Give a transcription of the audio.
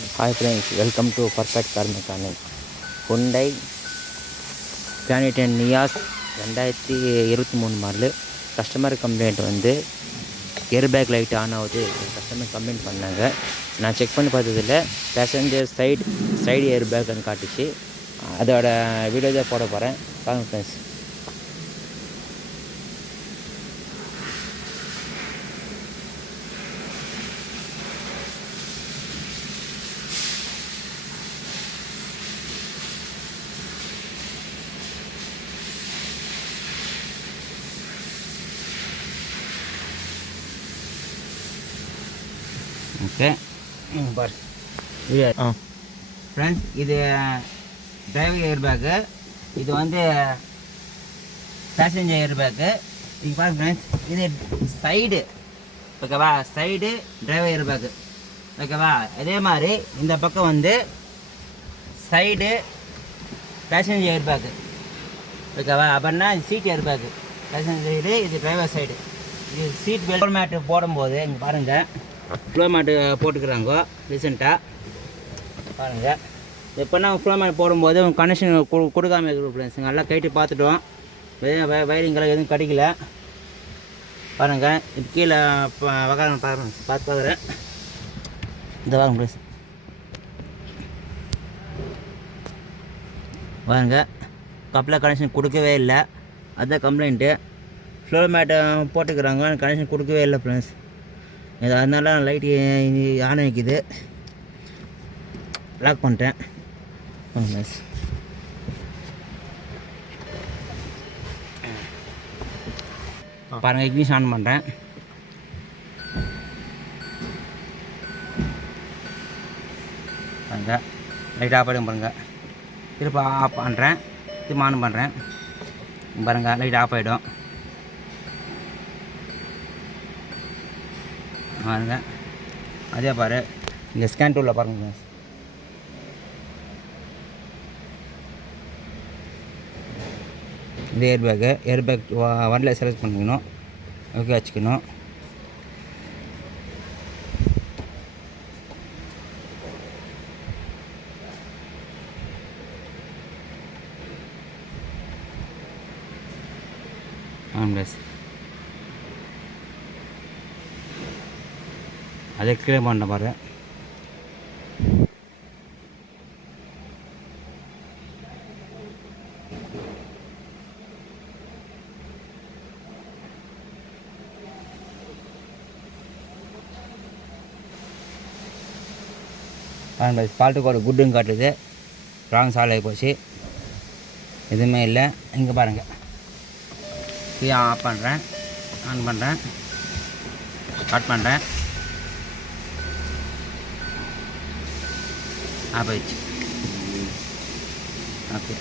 Hi friends, welcome to Perfect Car Mechanic. Hyundai Granite and Nias 2023 model. Customer complaint வந்து air bag light on ஆகுது customer complaint பண்ணாங்க. நான் check பண்ணி பார்த்ததில் passenger side ஏர் பேக்னு காட்டுச்சு. அதோட video தான் போட போகிறேன், பாருங்க ஃப்ரெண்ட்ஸ். ஓகே பார் ஃப்ரெண்ட்ஸ், இது டிரைவர் ஏர் பேக்கு, இது வந்து பேசஞ்சர் ஏர் பேக்கு. இது பாருங்க ஃப்ரெண்ட்ஸ், இது சைடு ஓகேவா, சைடு டிரைவர் ஏர் பேக்கு ஓகேவா. அதே மாதிரி இந்த பக்கம் வந்து சைடு பேசஞ்சர் ஏர் பேக்கு ஓகேவா. அப்படின்னா seat air bag passenger side, இது டிரைவர் சைடு. இது சீட் பெல்ட் மேட்டு போடும்போது இங்கே பாருங்கள், ஃப்ளோ மேட்டு போட்டுக்கிறாங்க ரீசெண்டாக பாருங்கள். எப்போனா ஃப்ளோ மேட் போடும்போது கனெக்ஷன் கொடுக்காம இருக்கிற ஃப்ரெண்ட்ஸுங்க நல்லா கைட்டு பார்த்துட்டோம். வயரிங்கெல்லாம் எதுவும் கிடைக்கல பாருங்கள். இது கீழே வகாரம் பார்க்குறேன். இந்த வாங்க ப்ளீஸ் பாருங்க, கப்பில் கனெக்ஷன் கொடுக்கவே இல்லை. அதுதான் கம்ப்ளைண்ட்டு. ஃப்ளோ மேட்டை போட்டுக்கிறாங்க, கனெக்ஷன் கொடுக்கவே இல்லை ஃப்ரெண்ட்ஸ். அதனால லைட்டு ஆன் வைக்குது, லாக் பண்ணிட்டேன். பாருங்கள், இக்னிஷன் ஆன் பண்ணுறேன். பாருங்கள், லைட் ஆஃப் ஆகிடும் பாருங்கள். திருப்ப ஆஃப் பண்ணுறேன், திரும்ப ஆன் பண்ணுறேன் பாருங்கள், லைட் ஆஃப் ஆகிடும் பாருங்க. அதே பாரு, இங்கே ஸ்கேன் டூலில் பாருங்கள். இந்த ஏர் பேக் வரல செலக்ட் பண்ணிக்கணும், ஓகே வச்சுக்கணும். ப்ளஸ் அதே கிளியர் பண்ண பாரு. ஃபால்ட்டு கோடு குட்டுன்னு காட்டுது, ராங் சால்வ் ஆகி போச்சு, எதுவுமே இல்லை. இங்கே பாருங்கள், ஃப்ரீயாக ஆஃப் பண்ணுறேன், ஆன் பண்ணுறேன், ஸ்டார்ட் பண்ணுறேன், ஆஃப் ஆயிடுச்சு. ஓகே.